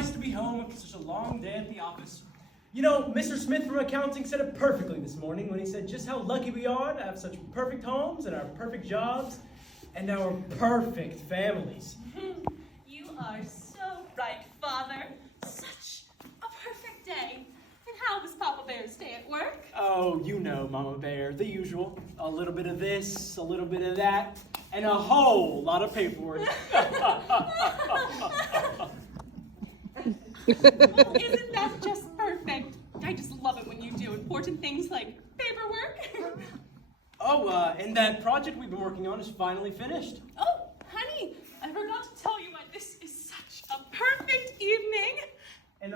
nice to be home after such a long day at the office. You know, Mr. Smith from accounting said it perfectly this morning when he said just how lucky we are to have such perfect homes and our perfect jobs and our perfect families. You are so right, Father. Such a perfect day. And how was Papa Bear's day at work? Oh, you know, Mama Bear, the usual. A little bit of this, a little bit of that, and a whole lot of paperwork. Well, isn't that just perfect? I just love it when you do important things like paperwork. And that project we've been working on is finally finished. Oh, honey, I forgot to tell you why this is such a perfect evening. And,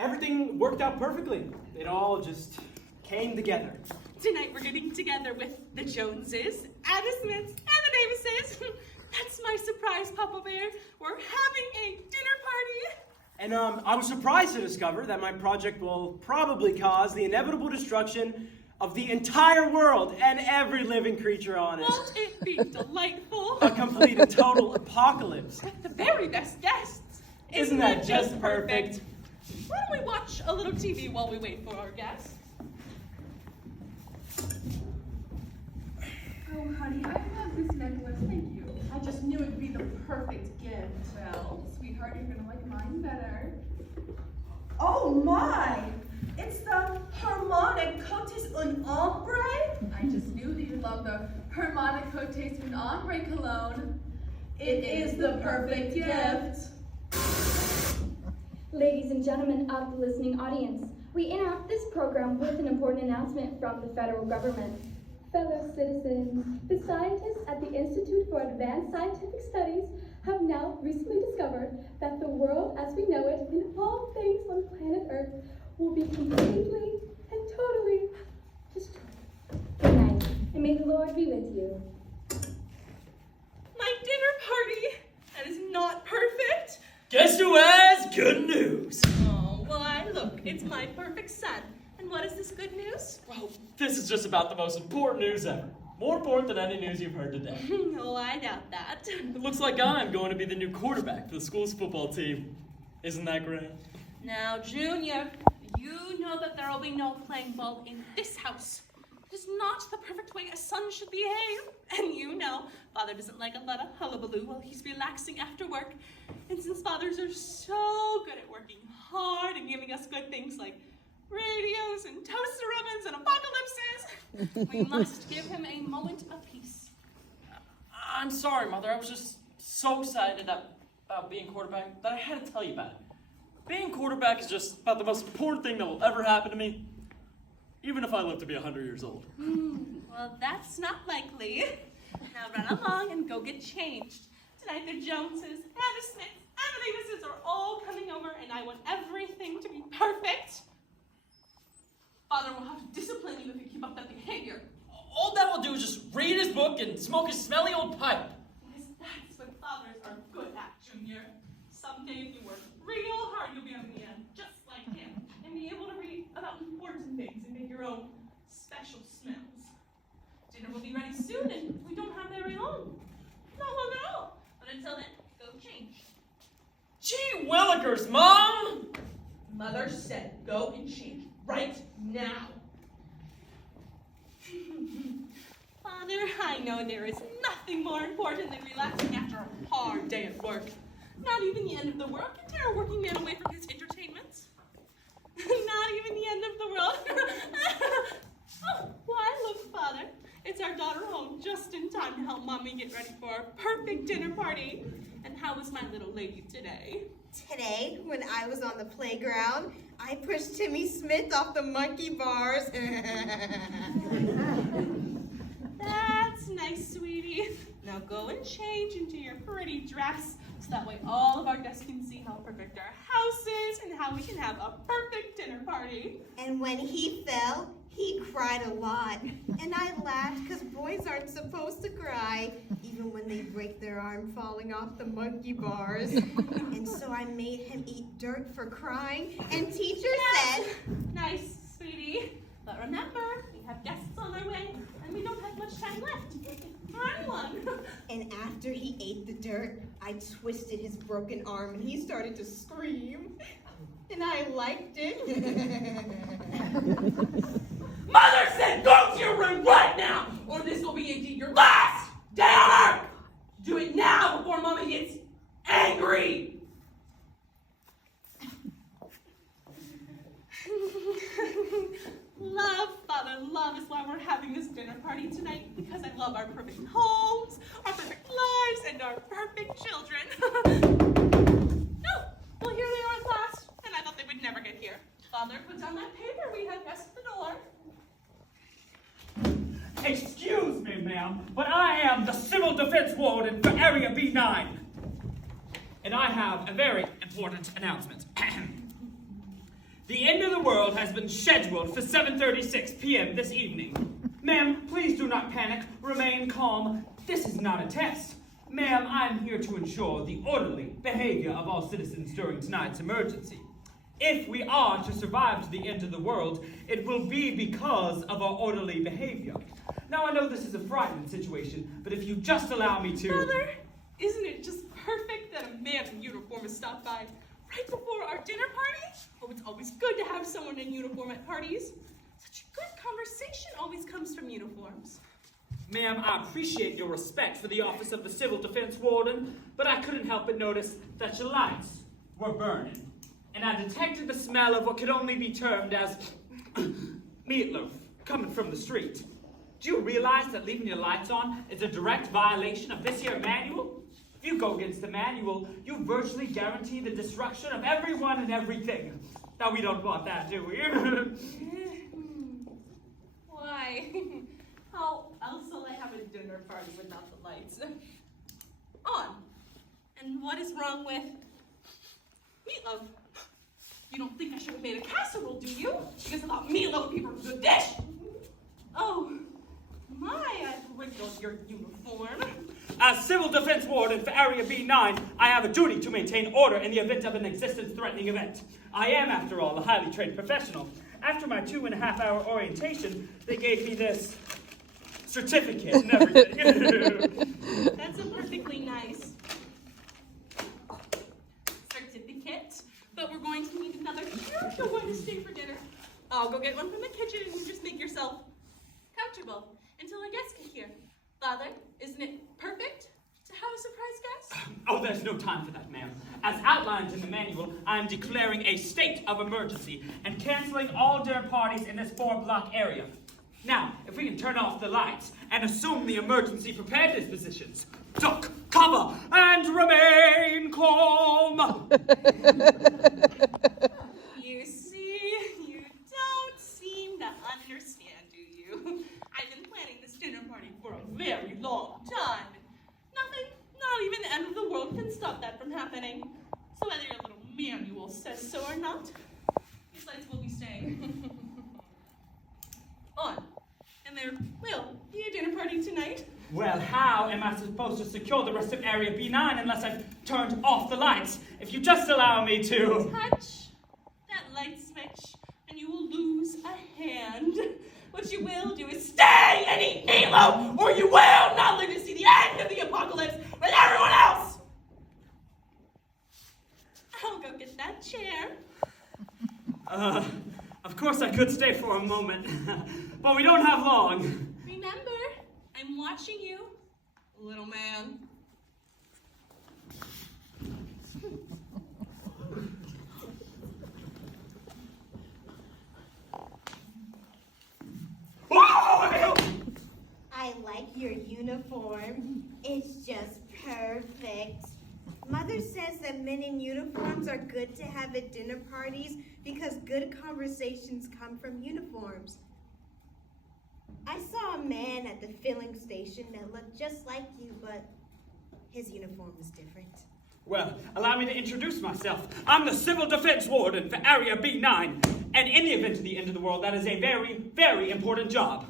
everything worked out perfectly. It all just came together. Tonight we're getting together with the Joneses, Ada Smiths, and the Davises. That's my surprise, Papa Bear. We're having a dinner party. And, I was surprised to discover that my project will probably cause the inevitable destruction of the entire world and every living creature on it. Won't it be delightful? A complete and total apocalypse. With the very best guests. Isn't that just perfect? Why don't we watch a little TV while we wait for our guests? Oh, honey, I love this necklace. Thank you. I just knew it'd be the perfect gift. Well, sweetheart, you're gonna like mine better. Oh my! It's the Harmonic Cotis un Ombre? I just knew that you'd love the Harmonic Cotes un Ombre cologne. It is the perfect gift. Ladies and gentlemen of the listening audience, we interrupt this program with an important announcement from the federal government. Fellow citizens, the scientists at the Institute for Advanced Scientific Studies have now recently discovered that the world as we know it in all things on planet Earth will be completely and totally destroyed. Good night, and may the Lord be with you. My dinner party! That is not perfect. Guess who has good news? Oh, why, look, it's my perfect son. And what is this good news? Well, this is just about the most important news ever. More important than any news you've heard today. Oh, I doubt that. It looks like I'm going to be the new quarterback for the school's football team. Isn't that great? Now, Junior, you know that there will be no playing ball in this house. It is not the perfect way a son should behave. And you know, Father doesn't like a lot of hullabaloo while he's relaxing after work. And since fathers are so good at working hard and giving us good things like radios and toaster ovens and apocalypses, we must give him a moment of peace. I'm sorry, Mother. I was just so excited about being quarterback that I had to tell you about it. Being quarterback is just about the most important thing that will ever happen to me, even if I live to be 100 years old. Well, that's not likely. Now run along and go get changed. Tonight the Joneses and the Smiths and the Davises are all coming over, and I want everything to be perfect. Father will have to discipline you if you keep up that behavior. All that will do is just read his book and smoke his smelly old pipe. Because that's what fathers are good at, Junior. Someday if you work real hard, you'll be on the end, just like him, and be able to read about important things and make your own special smells. Dinner will be ready soon, and we don't have very long. Not long at all. But until then, go change. Gee willikers, Mom! Mother said go and change right now. Father, I know there is nothing more important than relaxing after a hard day at work. Not even the end of the world can tear a working man away from his entertainments. Not even the end of the world. Oh, why, look, Father. It's our daughter home just in time to help Mommy get ready for our perfect dinner party. And how was my little lady today? Today, when I was on the playground, I pushed Timmy Smith off the monkey bars. That's nice, sweetie. Now go and change into your pretty dress so that way all of our guests can see how perfect our house is and how we can have a perfect dinner party. And when he fell, he cried a lot. And I laughed because boys aren't supposed to cry, even when they break their arm falling off the monkey bars. And so I made him eat dirt for crying, and teacher said, Nice, sweetie. But remember, we have guests on our way, and we don't have much time left for anyone. and after he ate the dirt, I twisted his broken arm and he started to scream. And I liked it. Mother said go to your room right now, or this will be indeed your last day on Earth. Do it now before Mama gets angry. Love, Father, love is why we're having this dinner party tonight, because I love our perfect homes, our perfect lives, and our perfect children. No, well, here they are at last, and I thought they would never get here. Father, put down that paper we had pressed at the door. Excuse me, ma'am, but I am the Civil Defense Warden for Area B9. And I have a very important announcement. The end of the world has been scheduled for 7:36 p.m. this evening. Ma'am, please do not panic. Remain calm. This is not a test. Ma'am, I'm here to ensure the orderly behavior of all citizens during tonight's emergency. If we are to survive to the end of the world, it will be because of our orderly behavior. Now, I know this is a frightening situation, but if you just allow me to... Father, isn't it just perfect that a man in uniform has stopped by right before our dinner party? Oh, it's always good to have someone in uniform at parties. Such a good conversation always comes from uniforms. Ma'am, I appreciate your respect for the office of the Civil Defense Warden, but I couldn't help but notice that your lights were burning. And I detected the smell of what could only be termed as meatloaf coming from the street. Do you realize that leaving your lights on is a direct violation of this here manual? If you go against the manual, you virtually guarantee the destruction of everyone and everything. Now, we don't want that, do we? Why? How else will I have a dinner party without the lights on? And what is wrong with meatloaf? You don't think I should have made a casserole, do you? Because I thought meatloaf would be a good dish. Oh, my, I wrinkled your uniform. As Civil Defense Warden for Area B9, I have a duty to maintain order in the event of an existence-threatening event. I am, after all, a highly trained professional. After my 2.5-hour orientation, they gave me this certificate and everything. That's a perfectly nice certificate, but we're going to need another beautiful one to stay for dinner. I'll go get one from the kitchen and you just make yourself comfortable until our guests get here. Father, isn't it perfect to have a surprise guest? Oh, there's no time for that, ma'am. As outlined in the manual, I am declaring a state of emergency and canceling all dinner parties in this 4-block area. Now, if we can turn off the lights and assume the emergency preparedness positions. Duck, cover, and remain calm. You see, you don't seem to understand, do you? I've been planning this dinner party for a very long time. Nothing, not even the end of the world can stop that from happening. So whether your little manual says so or not, these lights will be staying on. And there will be a dinner party tonight. Well, how am I supposed to secure the rest of Area B9 unless I've turned off the lights? If you just allow me to... Touch that light switch and you will lose a hand. What you will do is stay and eat meatloaf, or you will not live to see the end of the apocalypse with everyone else. I'll go get that chair. Of course I could stay for a moment, but we don't have long. Remember, I'm watching you, little man. I like your uniform. It's just perfect. Mother says that men in uniforms are good to have at dinner parties because good conversations come from uniforms. I saw a man at the filling station that looked just like you, but his uniform was different. Well, allow me to introduce myself. I'm the Civil Defense Warden for Area B9, and in the event of the end of the world, that is a very, very important job.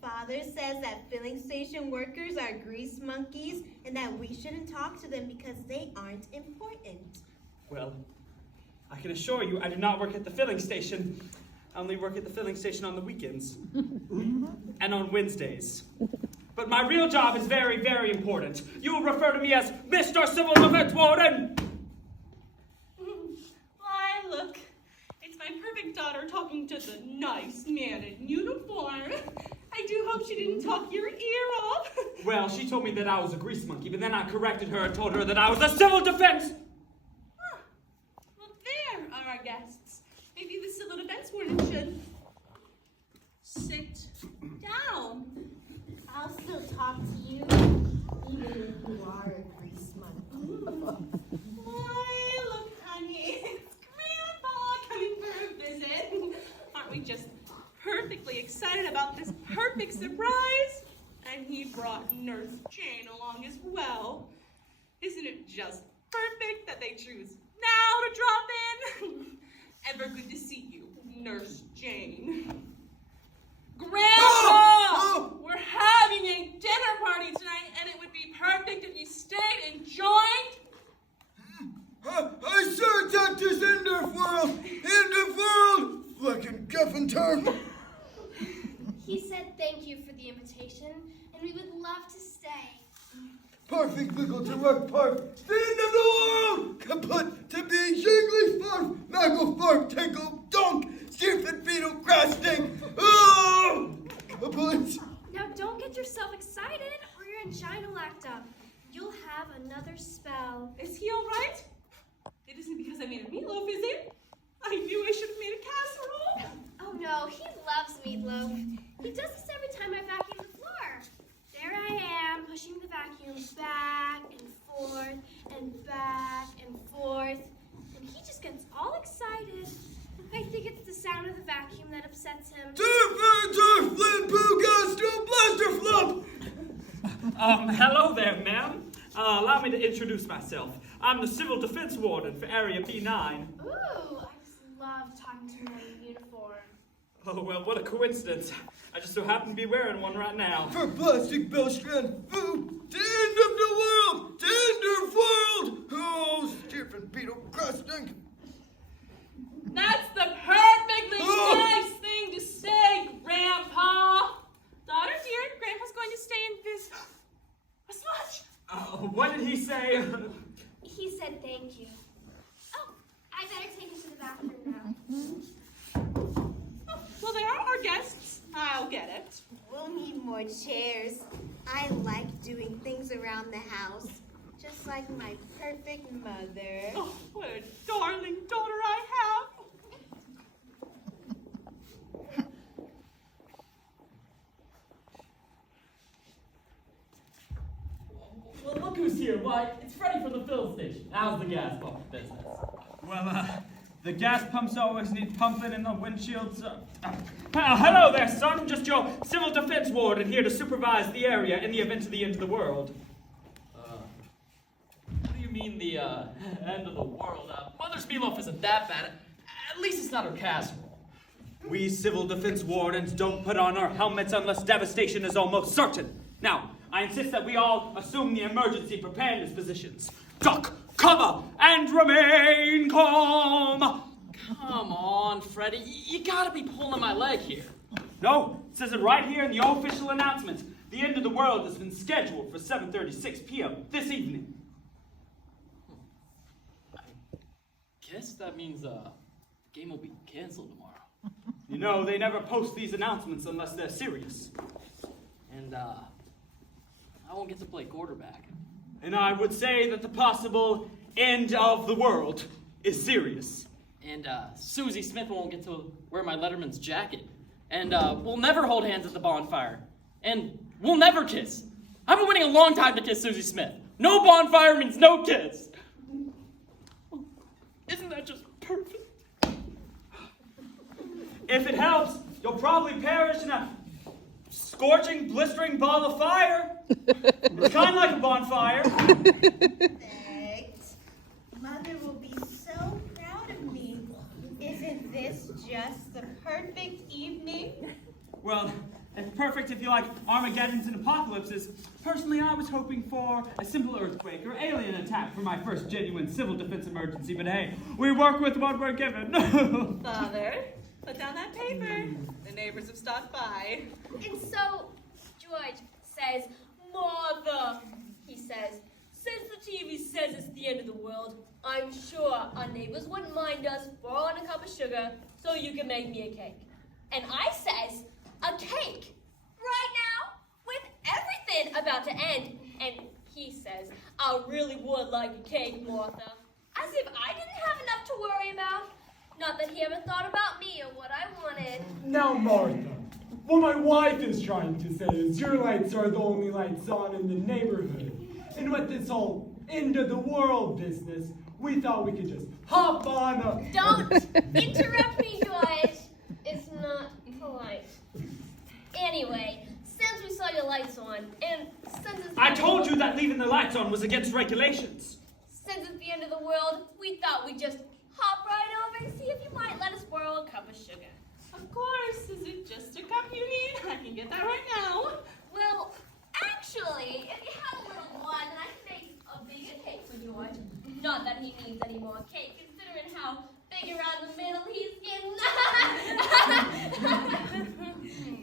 Father says that filling station workers are grease monkeys and that we shouldn't talk to them because they aren't important. Well, I can assure you I do not work at the filling station. I only work at the filling station on the weekends and on Wednesdays. But my real job is very, very important. You will refer to me as Mr. Civil Defense Warden. Why, look, it's my perfect daughter talking to the nice man in uniform. I do hope she didn't talk your ear off. Well, she told me that I was a grease monkey, but then I corrected her and told her that I was a civil defense. Huh. Well, there are our guests. Maybe the civil defense warden should sit down. I'll still talk to you, even if you are a grease monkey. Why, look, honey, it's Grandpa coming for a visit. Aren't we just perfectly excited about this perfect surprise? And he brought Nurse Jane along as well. Isn't it just perfect that they choose now to drop in? Ever good to see you, Nurse Jane. Grandpa! We're having a dinner party tonight, and it would be perfect if you stayed and joined. I search at this end of world, like in Geffen term. He said thank you for the invitation, and we would love to stay. Perfect legal to work part, the end of the world, kaput to be English farf, maggle farf, tinkle, donk, stupid beetle, grass stink, oh, kaput. Now don't get yourself excited, or your angina will act up. You'll have another spell. Is he all right? It isn't because I made a meatloaf, is it? I knew I should have made a casserole. Oh no, he loves meatloaf. He does this every time I vacuum the floor. There I am, pushing the vacuum back and forth and back and forth. And he just gets all excited. I think it's the sound of the vacuum that upsets him. Hello there, ma'am. Allow me to introduce myself. I'm the Civil Defense Warden for Area B9. Ooh, I just love talking to men in uniform. Oh, well, what a coincidence. I just so happen to be wearing one right now. For plastic bell strand food, the end of the world, the end of world, oh, stupid beetle, grass stink. That's the perfectly nice thing to say, Grandpa. Daughter's here. Grandpa's going to stay and visit. A smudge. What did he say? He said thank you. Oh, I better take him to the bathroom now. Well, there are our guests. I'll get it. We'll need more chairs. I like doing things around the house, just like my perfect mother. Oh, what a darling daughter I have. Well, look who's here. Why, it's Freddie from the fill station. How's the gas pump business? Well, the gas pumps always need pumping and the windshields. Hello there, son. Just your Civil Defense Warden here to supervise the area in the event of the end of the world. What do you mean the end of the world? Mother's meatloaf isn't that bad. At least it's not her casserole. We Civil Defense Wardens don't put on our helmets unless devastation is almost certain. Now, I insist that we all assume the emergency preparedness positions. Duck, cover, and remain calm. Come on, Freddie. You gotta be pulling my leg here. No, it says it right here in the official announcement. The end of the world has been scheduled for 7:36 p.m. this evening. I guess that means the game will be canceled tomorrow. You know, they never post these announcements unless they're serious. And I won't get to play quarterback. And I would say that the possible end of the world is serious. And Susie Smith won't get to wear my Letterman's jacket. And we'll never hold hands at the bonfire. And we'll never kiss. I've been waiting a long time to kiss Susie Smith. No bonfire means no kiss. Isn't that just perfect? If it helps, you'll probably perish in a scorching, blistering ball of fire. It's kind of like a bonfire. Perfect. Mother will be so proud of me. Isn't this just the perfect evening? Well, it's perfect if you like Armageddons and apocalypses. Personally, I was hoping for a simple earthquake or alien attack for my first genuine civil defense emergency, but hey, we work with what we're given. Father, put down that paper. The neighbors have stopped by. And so, George, says, Martha, he says, since the TV says it's the end of the world, I'm sure our neighbors wouldn't mind us borrowing a cup of sugar so you can make me a cake. And I says, a cake? Right now? With everything about to end. And he says, I really would like a cake, Martha. As if I didn't have enough to worry about. Not that he ever thought about me or what I wanted. Now, Martha, what my wife is trying to say is your lights are the only lights on in the neighborhood. And with this whole end of the world business, we thought we could just hop on a... Don't interrupt me, George. It's not polite. Anyway, since we saw your lights on, and since it's... I told you that leaving the lights on was against regulations. Since it's the end of the world, we thought we'd just hop right over and see if you might let us borrow a cup of sugar. Of course. Is it just a cup you need? I can get that right now. Well, actually, if you have a little one, then I can make a bigger cake for George. Not that he needs any more cake, considering how big around the middle he's getting.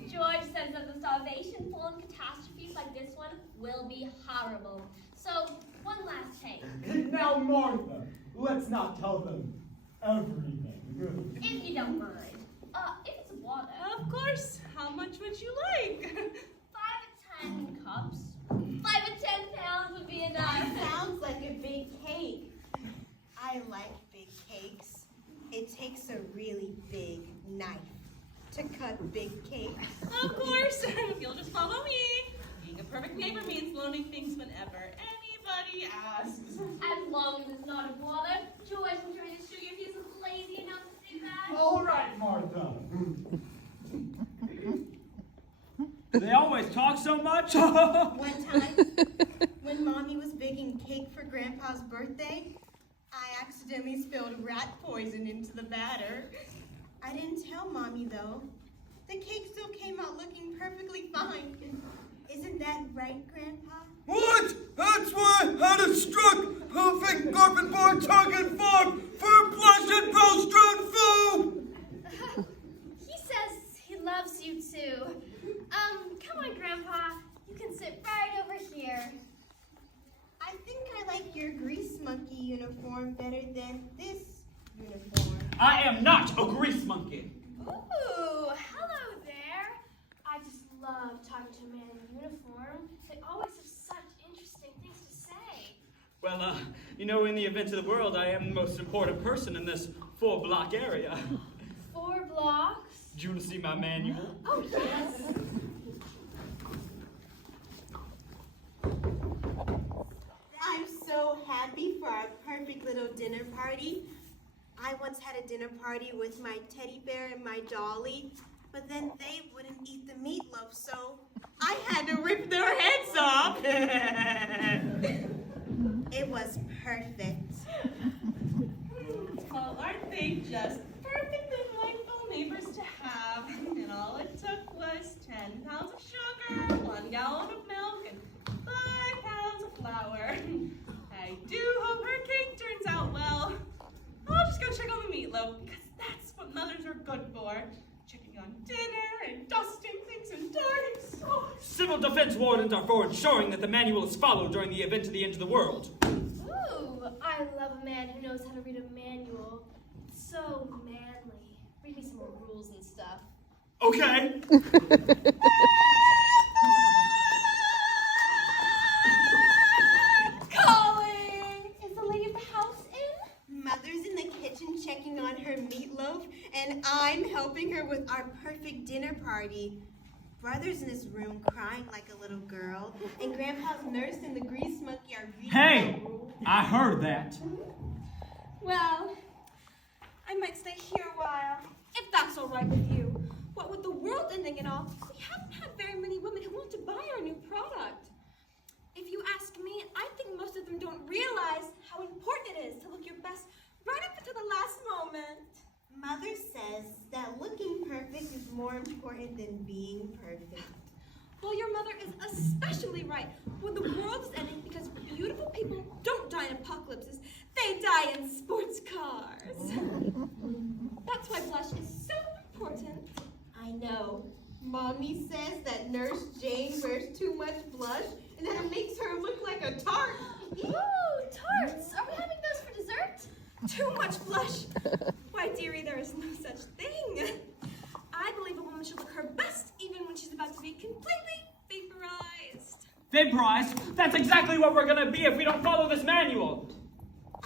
George says that the starvation-full catastrophes like this one will be horrible. So, one last take. Now, Martha, let's not tell them everything. If you don't mind. If it's water. Of course. How much would you like? 5 or 10 cups. 5 or 10 pounds would be enough. Sounds like a big cake. I like big cakes. It takes a really big knife to cut big cakes. Of course. If you'll just follow me. Being a perfect neighbor means loaning things whenever anybody asks. As long as it's not a water, George can try to show you if he's lazy enough to do that. All right, Martha. They always talk so much. One time, when Mommy was baking cake for Grandpa's birthday, I accidentally spilled rat poison into the batter. I didn't tell Mommy, though. The cake still came out looking perfectly fine. Isn't that right, Grandpa? What? That's why I had a struck perfect carpet board talking fork for blessed roast-run food! He says he loves you too. Come on, Grandpa. You can sit right over here. I think I like your grease monkey uniform better than this uniform. I am not a grease monkey. Ooh, hello there. I just love talking to a man in uniform. They always have such interesting things to say. Well, you know, in the event of the world, I am the most important person in this 4-block area. 4 blocks? Did you want to see my manual? Oh, yes. I'm so happy for our perfect little dinner party. I once had a dinner party with my teddy bear and my dolly, but then they wouldn't eat the meatloaf, so I had to rip their heads off. It was perfect. Well, aren't they just perfect and delightful neighbors to have? And all it took was 10 pounds of sugar, 1 gallon of milk, and 5 pounds of flour. I do hope her cake turns out well. I'll just go check on the meatloaf, because that's what mothers are good for. Checking on dinner and dusting things and darts. Oh. Civil defense wardens are for ensuring that the manual is followed during the event of the end of the world. Ooh, I love a man who knows how to read a manual. It's so manly. Read me some more rules and stuff. Okay. Calling! Is the lady of the house in? Mother's in the kitchen checking on her meatloaf, and I'm helping her with our perfect dinner party. Brother's in his room crying like a little girl, and Grandpa's nurse and the grease monkey are reading Hey, the rules. I heard that. Well, I might stay here a while, if that's all right with you. What with the world ending and all, we haven't had very many women who want to buy our new product. If you ask me, I think most of them don't realize how important it is to look your best right up until the last moment. Mother says that looking perfect is more important than being perfect. Well, your mother is especially right. When the world is ending because beautiful people don't die in apocalypses, they die in sports cars. That's why blush is so important. I know. Mommy says that Nurse Jane wears too much blush and that it makes her look like a tart. Ooh, tarts! Are we having those for dessert? Too much blush. Why, dearie, there is no such thing. I believe a woman should look her best even when she's about to be completely vaporized. Vaporized? That's exactly what we're gonna be if we don't follow this manual.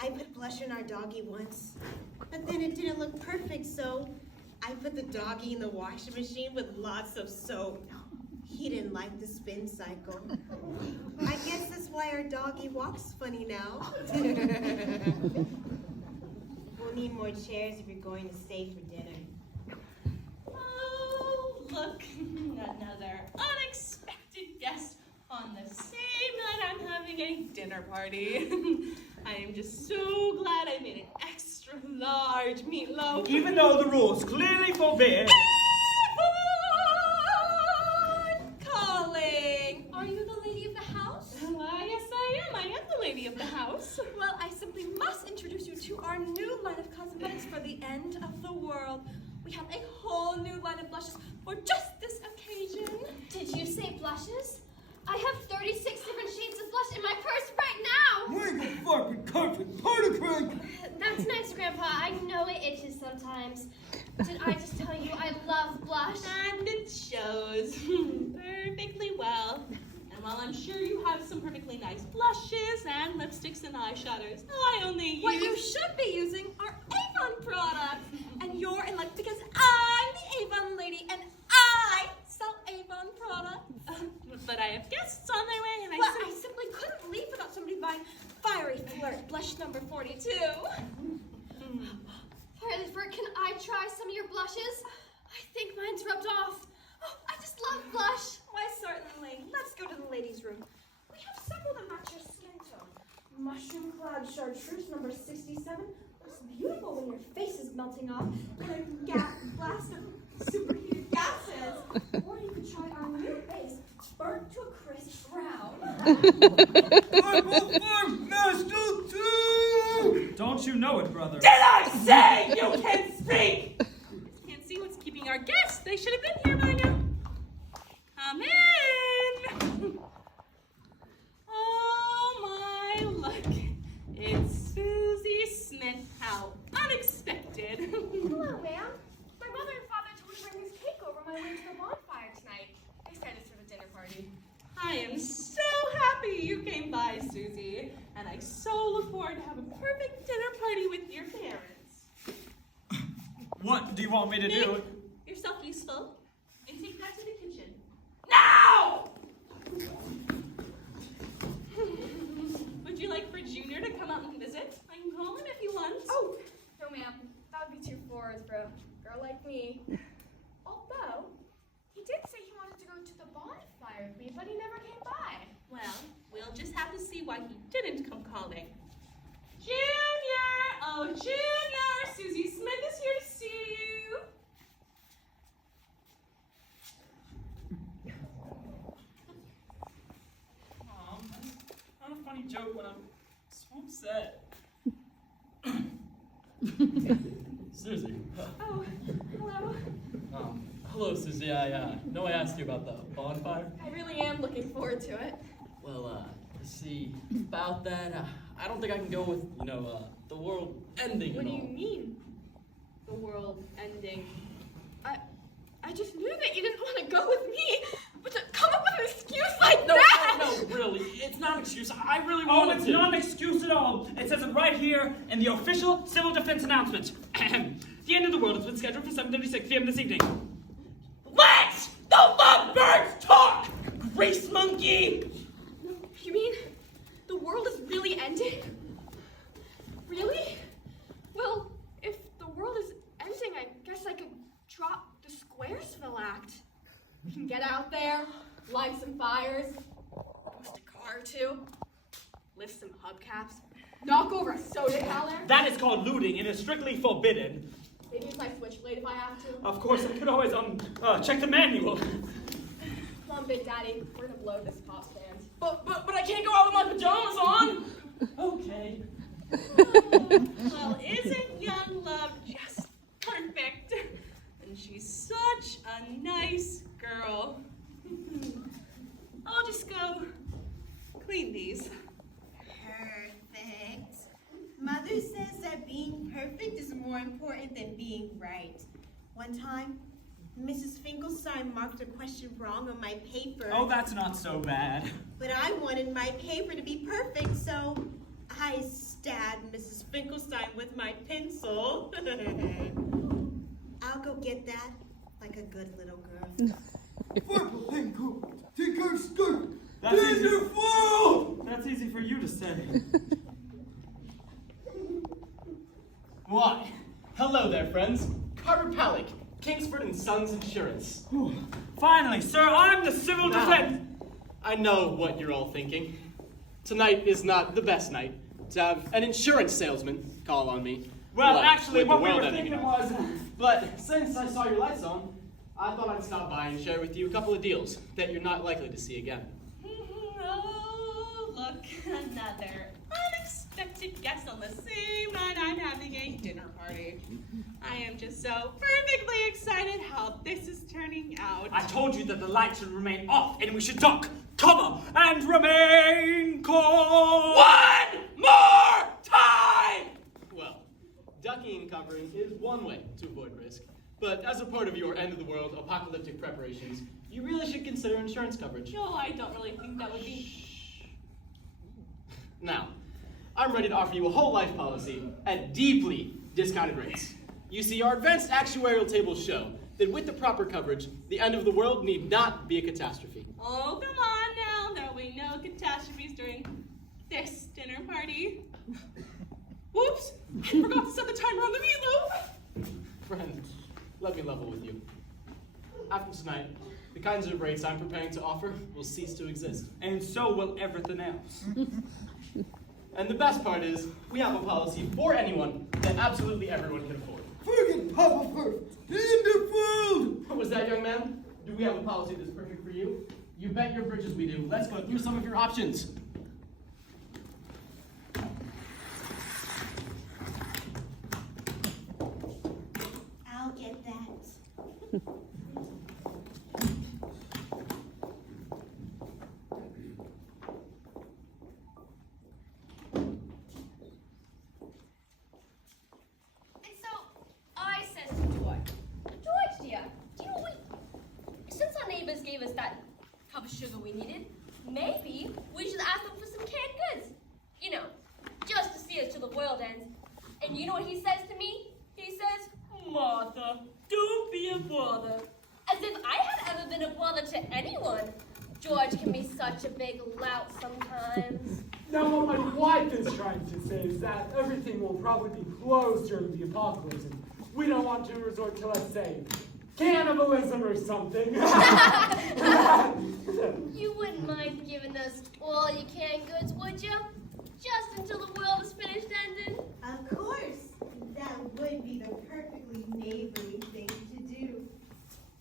I put blush on our doggy once, but then it didn't look perfect, so I put the doggy in the washing machine with lots of soap. He didn't like the spin cycle. I guess that's why our doggy walks funny now. We'll need more chairs if you're going to stay for dinner. Oh, look, another unexpected guest on the same night I'm having a dinner party. I am just so glad I made an extra large meatloaf. Even though the rules clearly forbid. Calling! Are you the lady of the house? Why, yes I am. I am the lady of the house. Well, I simply must introduce you to our new line of cosmetics for the end of the world. We have a whole new line of blushes for just this occasion. Did you say blushes? I have 36 different shades of blush in my purse right now. Wake up, fucking carpet party crank! That's nice, Grandpa. I know it itches sometimes. Did I just tell you I love blush? And it shows perfectly well. And while I'm sure you have some perfectly nice blushes and lipsticks and eyeshadows, I only use... What you should be using are Avon products. And you're in luck because I'm the Avon lady and I sell Avon products. But I have guests on their way and I simply couldn't leave without somebody buying Fiery Flirt blush number 42. Fiery Flirt, can I try some of your blushes? I think mine's rubbed off. Oh, I just love blush. Why, certainly. Let's go to the ladies' room. We have several that match your skin tone. Mushroom Cloud Chartreuse number 67 looks beautiful when your face is melting off in a blast of superheated gases. Or you could try our new base, burnt to a crisp brown. Don't you know it, brother? Did I say you can speak? can't see what's keeping our guests. They should have been here by now. Come in. Oh my, look. It's Susie Smith. How unexpected. Hello, ma'am. My mother and father told me to bring this cake over my way to the bonfire tonight. They said it's for the dinner party. I am so happy you came by, Susie. And I so look forward to have a perfect dinner party with your parents. What do you want me to do? Make yourself useful and take that to the kitchen. Now! Would you like for Junior to come out and visit? I can call him if you want. Oh, no, ma'am. That would be too forward for a girl like me. Although, he did say he wanted to go to the bonfire with me, but he never came by. Well, we'll just have to see why he didn't come calling. Junior! Oh, Junior! Susie Smith is here to see you. Not a funny joke when I'm so upset. Susie. Oh, hello. Hello, Susie. I know I asked you about the bonfire. I really am looking forward to it. Well, see, about that, I don't think I can go with, the world ending What and do all. you mean? The world ending? I just knew that you didn't want to go with me, but to come up with an excuse like that! No, really. It's not an excuse. I really Oh, wanted it's to. not an excuse at all. It says it right here in the official civil defense announcement. The end of the world has been scheduled for 7:36 p.m. this evening. Let the lovebirds talk, grease monkey! You mean the world is really ending? Really? Well, if the world is ending, I guess I could drop the Squaresville Act. We can get out there, light some fires, post a car or two, lift some hubcaps, knock over a soda counter, That is called looting and is strictly forbidden. maybe use my switchblade if I have to. Of course, I could always check the manual. Come on, Big Daddy, we're gonna blow this pop stand. But I can't go out with my pajamas on! Okay. Well, isn't young love just perfect? And she's such a nice girl. One time, Mrs. Finkelstein marked a question wrong on my paper. Oh, that's not so bad. But I wanted my paper to be perfect, so I stabbed Mrs. Finkelstein with my pencil. I'll go get that like a good little girl. That's easy for you to say. Why? Hello there, friends. Carter Pallick, Kingsford and Sons Insurance. Finally, sir, I'm the civil defense. I know what you're all thinking. Tonight is not the best night to have an insurance salesman call on me. Well, What, actually, with the what we world were ending thinking and all. was... But since I saw your lights on, I thought I'd stop by and share with you a couple of deals that you're not likely to see again. Oh, look, another unexpected guest on the same night I'm having a dinner party. I am just so perfectly excited how this is turning out. I told you that the lights should remain off and we should duck, cover, and remain calm. One more time! Well, ducking and covering is one way to avoid risk. But as a part of your end-of-the-world apocalyptic preparations, you really should consider insurance coverage. No, I don't really think that would be... Now, I'm ready to offer you a whole life policy at deeply discounted rates. You see, our advanced actuarial tables show that with the proper coverage, the end of the world need not be a catastrophe. Oh, come on now. There'll be no catastrophes during this dinner party. Whoops! I forgot to set the timer on the meatloaf. Friend, let me level with you. After tonight, the kinds of rates I'm preparing to offer will cease to exist. And so will everything else. And the best part is, we have a policy for anyone that absolutely everyone can afford. Friggin' Hufflepuff, the end of world! What was that, young man? Do we have a policy that's perfect for you? You bet your britches we do. Let's go through some of your options. I'll get that. And so I says to George, dear, do you know what? Since our neighbors gave us that cup of sugar we needed, maybe we should ask them for some canned goods. You know, just to see us till the world ends. And you know what he says to me? He says, Martha, don't be a bother. As if I had ever been a bother to anyone. George can be such a big lout sometimes. Now, what my wife is trying to say is that everything will probably be closed during the apocalypse, and we don't want to resort to, let's say, cannibalism or something. You wouldn't mind giving us all your canned goods, would you? Just until the world is finished ending? Of course, that would be the perfectly neighborly thing to do.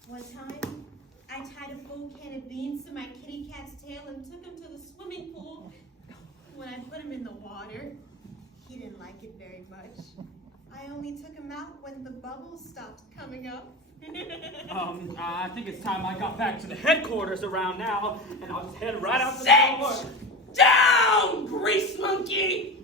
One time, I tied a full can of beans to my kitty cat's tail and took him to the swimming pool. When I put him in the water, he didn't like it very much. I only took him out when the bubbles stopped coming up. I think it's time I got back to the headquarters around now, and I'll just head right out the door. Sit down, grease monkey!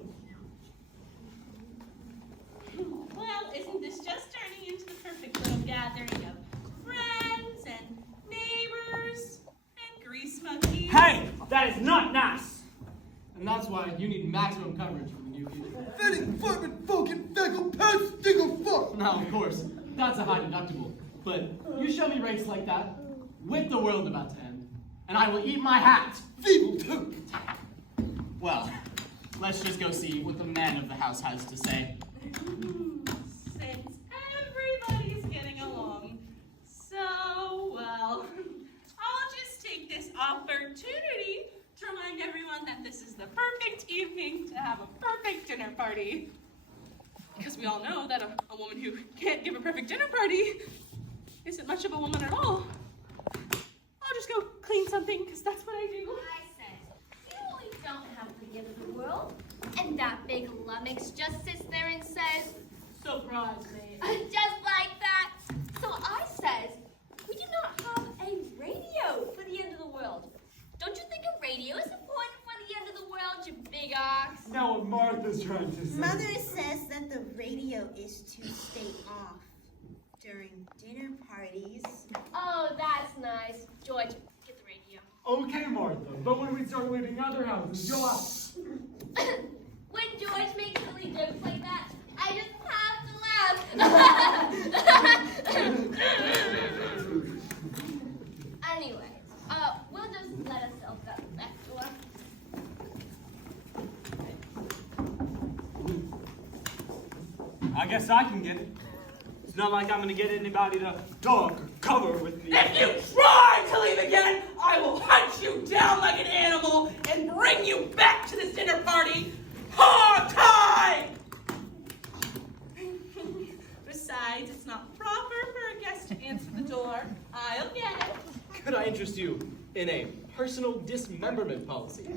Well, isn't this just turning into the perfect little gathering of friends and neighbors and grease monkeys? Hey, that is not nice. And that's why you need maximum coverage for the new people. Fitting fucking fucking feckle pants, diggle fuck! Now, of course, that's a high deductible. But you show me rates like that, with the world about to end, and I will eat my hat. Feeble toot! Well, let's just go see what the man of the house has to say. Since everybody's getting along so well, I'll just take this opportunity to remind everyone that this is the perfect evening to have a perfect dinner party. Because we all know that a woman who can't give a perfect dinner party isn't much of a woman at all. I'll just go clean something, because that's what I do. I said, you know we don't have the end of the world. And that big lummox just sits there and says, Surprise me. just like that. So I says, we do not have a radio for the end of the world. Don't you think a radio is important for the end of the world, you big ox? Now, what Martha's trying to say. Mother says that the radio is to stay off. during dinner parties. Oh, that's nice. George, get the radio. Okay, Martha, but when we start leaving other houses, you'll have... When George makes silly jokes like that, I just have to laugh. Anyways, we'll just let ourselves out the back door. I guess I can get it. It's not like I'm gonna get anybody to duck or cover with me. If you try to leave again, I will hunt you down like an animal and bring you back to this dinner party. Hard time! Besides, it's not proper for a guest to answer the door. I'll get it. Could I interest you in a personal dismemberment policy?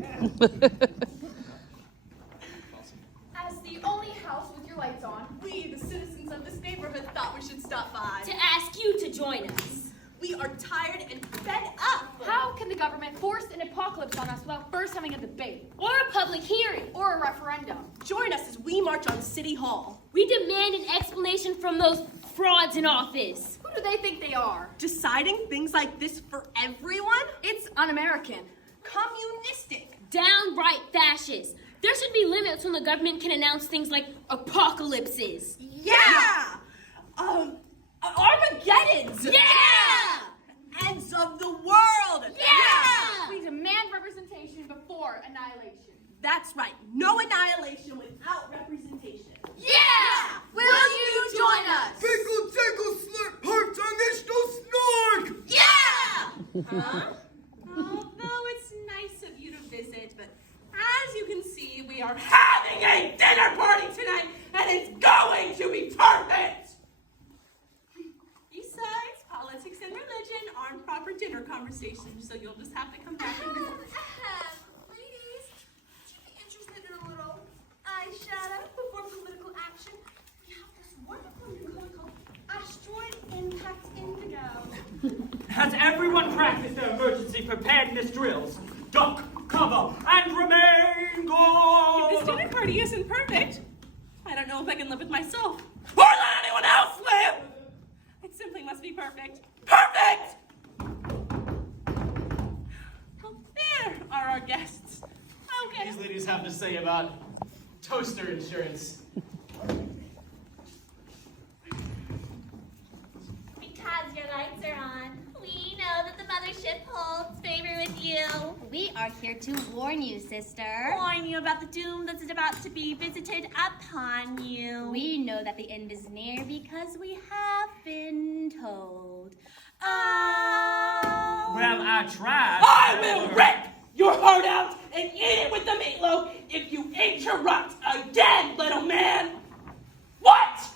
As the only house with your lights on, we, the citizens of this neighborhood, thought we should stop by. To ask you to join us. We are tired and fed up. How can the government force an apocalypse on us without first having a debate? Or a public hearing. Or a referendum? Join us as we march on City Hall. We demand an explanation from those frauds in office. Who do they think they are? Deciding things like this for everyone? It's un-American. Communistic. Downright fascist. There should be limits when the government can announce things like apocalypses. Yeah! Armageddons! Yeah! Ends of the world! Yeah! We demand representation before annihilation. That's right. No annihilation without representation. Yeah! Will you join us? Tinkle, tinkle, slurp, harps, initial snork! Yeah! Huh? Although it's nice of you to visit, but as you can see, we are Having a dinner party tonight, and it's going to be perfect! Besides, politics and religion aren't proper dinner conversations, so you'll just have to come back and visit. Ladies, would you be interested in a little eyeshadow before political action? We have this wonderful new color called Asteroid Impact Indigo. Has everyone practiced their emergency preparedness drills? Duck, cover, and remain If this calm! dinner party isn't perfect, I don't know if I can live with myself. Or let anyone else live! It simply must be perfect. Perfect! Oh, there are our guests. Okay. These ladies have to say about toaster insurance. Because your lights are on, we know that the mothership holds favor with you. We are here to warn you, sister. Warn you about the doom that is about to be visited upon you. We know that the end is near because we have been told. Oh. Well, I tried. I will rip your heart out and eat it with the meatloaf if you interrupt again, little man! What?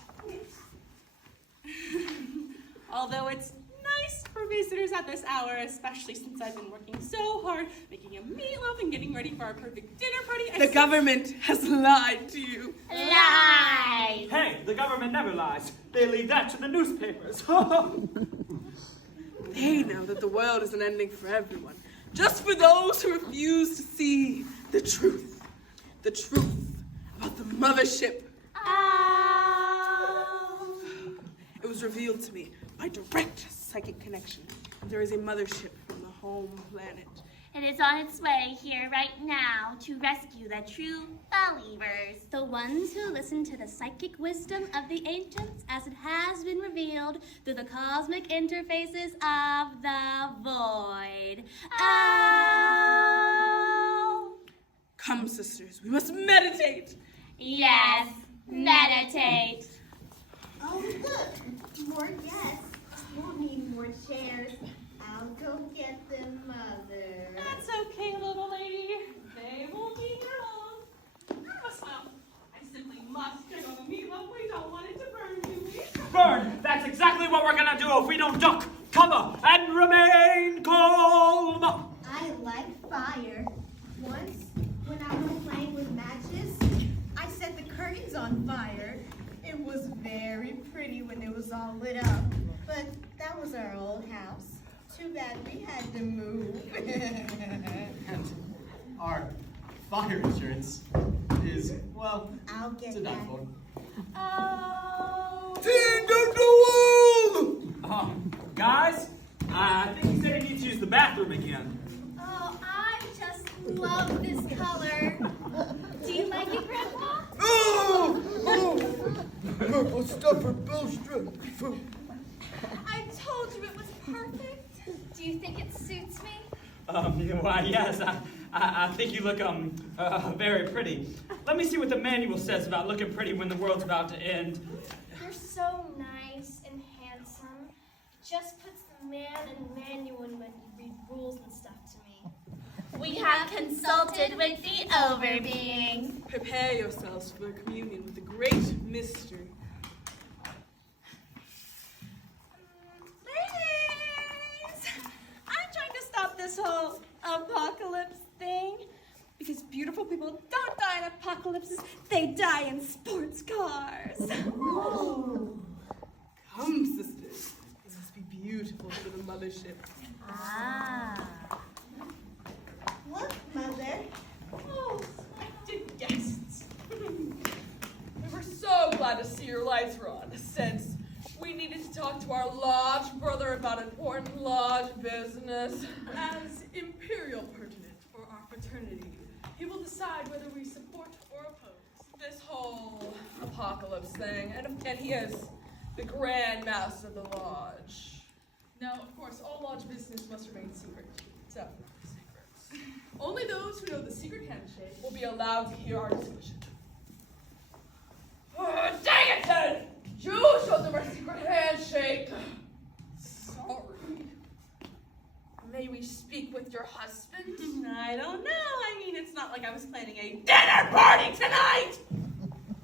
Although it's nice for visitors at this hour, especially since I've been working so hard making a meatloaf and getting ready for our perfect dinner party. The government has lied to you. Lies! Hey, the government never lies. They leave that to the newspapers. They know that the world is an ending for everyone, just for those who refuse to see the truth. The truth about the mothership. Oh. It was revealed to me by direct psychic connection. There is a mothership from the home planet. It is on its way here right now to rescue the true believers. The ones who listen to the psychic wisdom of the ancients as it has been revealed through the cosmic interfaces of the void. Oh! Come, sisters, we must meditate. Yes, meditate. Oh, look, more guests. We'll need more chairs. I'll go get them, Mother. That's okay, little lady. They won't be here long. Well, I simply must check on the meatloaf. We don't want it to burn, do we? Burn! That's exactly what we're gonna do if we don't duck, cover, and remain calm! I like fire. Once, when I was playing with matches, I set the curtains on fire. It was very pretty when it was all lit up. But that was our old house. Too bad we had to move. And our fire insurance is, well, I'll get it's a that. dime for. Oh. End of the world! bathroom again. Oh, I just love this color. Do you like it, Grandpa? Oh! Purple stuffer bowstrap. I told you it was perfect. Do you think it suits me? Why, yes, I think you look, very pretty. Let me see what the manual says about looking pretty when the world's about to end. You're so nice and handsome. Just puts the man in manual when you read rules and stuff to me. We have consulted with the Overbeing. Prepare yourselves for a communion with the great mystery. Ladies! I'm trying to stop this whole apocalypse thing. Because beautiful people don't die in apocalypses, they die in sports cars. Come, sisters. It must be beautiful for the mothership. Ah. Look, Mother. Oh, splendid guests. We were so glad to see your lights were on, since we needed to talk to our lodge brother about important lodge business. As imperial pertinent for our fraternity, he will decide whether we support or oppose this whole apocalypse thing. And he is the Grand Master of the Lodge. Now, of course, all lodge business must remain secret. Definitely secret. Only those who know the secret handshake will be allowed to hear our discussion. Oh, dang it, then! You showed them our secret handshake. Sorry. May we speak with your husband? I don't know. I mean, it's not like I was planning a Dinner party tonight!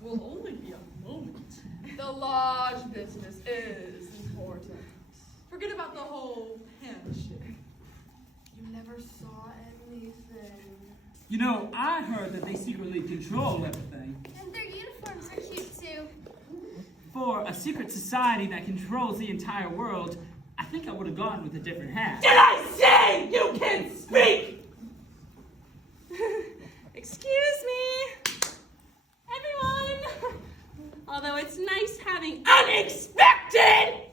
Will only be a moment. The lodge business is important. Forget about the whole handshake. You never saw anything. You know, I heard that they secretly control everything. And their uniforms are cute too. For a secret society that controls the entire world, I think I would have gone with a different hat. Did I say you can speak? Excuse me, everyone. Although it's nice having Unexpected!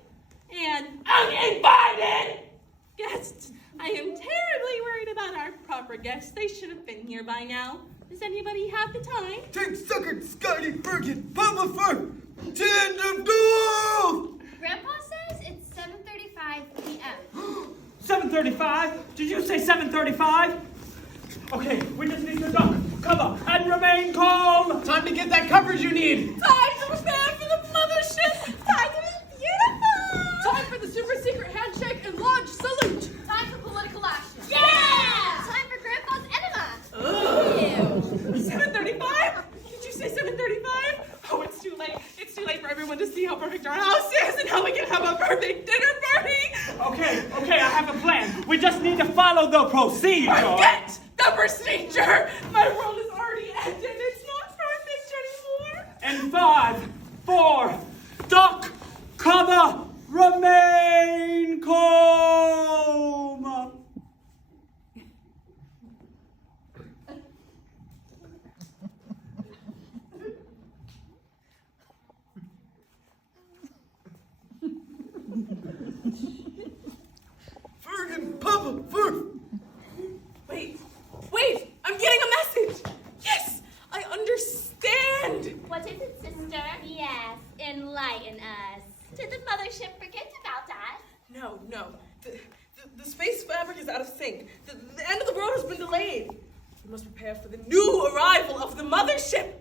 and Uninvited! guests, I am terribly worried about our proper guests. They should have been here by now. Does anybody have the time? Take sucker, Scotty Fergus, Papa Fur, Tend of Duel! Grandpa says it's 7:35 p.m. 7:35? Did you say 7:35? Okay, we just need to duck, cover, and remain calm. Time to get that coverage you need. Time to prepare for the mothership. Time to be beautiful. Time for the super secret handshake and lodge salute. Time for political action. Yeah! Time for Grandpa's enema. 7:35? Did you say 7:35? Oh, it's too late. It's too late for everyone to see how perfect our house is and how we can have a perfect dinner party. Okay, I have a plan. We just need to follow the procedure. Forget the procedure. My world is already ended. It's not perfect anymore. In 5, 4, duck, cover, remain calm. Fergus, Papa Fur. Wait, I'm getting a message. Yes, I understand. What is it, sister? Yes, enlighten us. Did the mothership forget about us? No. The space fabric is out of sync. The end of the world has been delayed. We must prepare for the new arrival of the mothership.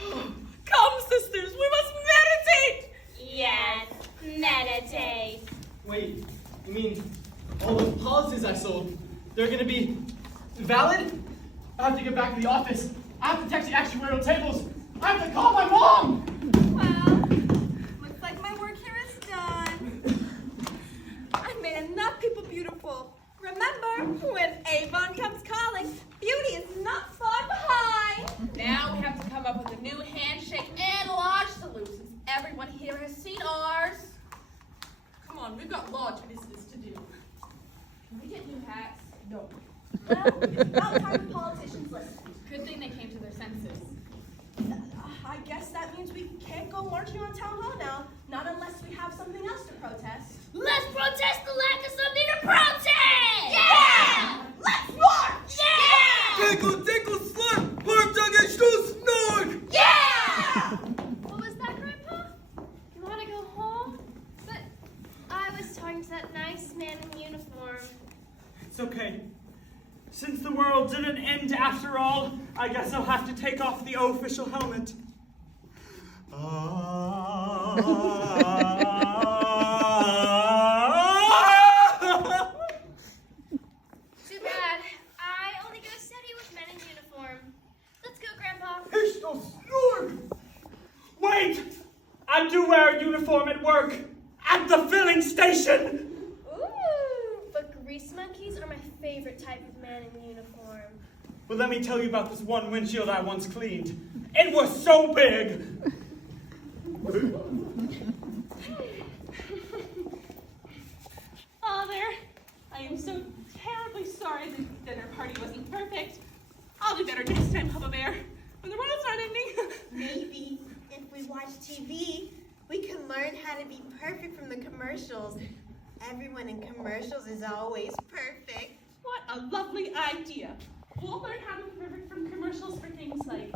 Come, sisters, we must meditate. Yes, meditate. Wait, you mean all those policies I sold, they're gonna be valid? I have to get back to the office. I have to text the actuarial tables. I have to call my mom! Well, looks like my work here is done. I made enough people beautiful. Remember, when Avon comes calling, beauty is not far behind. Now we have to come up with a new handshake and lodge salute since everyone here has seen ours. Come on, we've got lodge business to do. Can we get new hats? No. Well, it's about time the politicians listen. Good thing they came to their senses. I guess that means we can't go marching on town hall now, not unless we have something else to protest. Let's protest the lack of something to protest! Yeah! Since the world didn't end after all, I guess I'll have to take off the official helmet. Too bad. I only go steady with men in uniform. Let's go, Grandpa. Pistol snort! Wait! I do wear a uniform at work, at the filling station! Ooh, but grease monkeys are my favorite type of man in uniform. Well, let me tell you about this one windshield I once cleaned. It was so big! Father, I am so terribly sorry the dinner party wasn't perfect. I'll do better next time, Papa Bear, when the world's not ending. Maybe if we watch TV, we can learn how to be perfect from the commercials. Everyone in commercials is always perfect. What a lovely idea. We'll learn how to be perfect from commercials for things like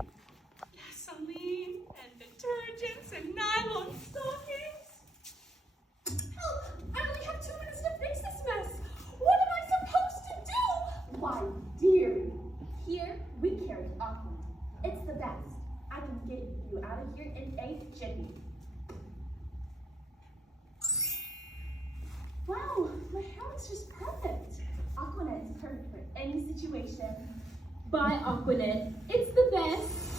gasoline and detergents and nylon stockings. Help! I only have 2 minutes to fix this mess. What am I supposed to do? Why, dearie, here we carry Aquanet. It's the best. I can get you out of here in a jiffy. Wow, my hair looks just perfect. Aquanet is perfect for any situation. Buy Aquanet. It's the best.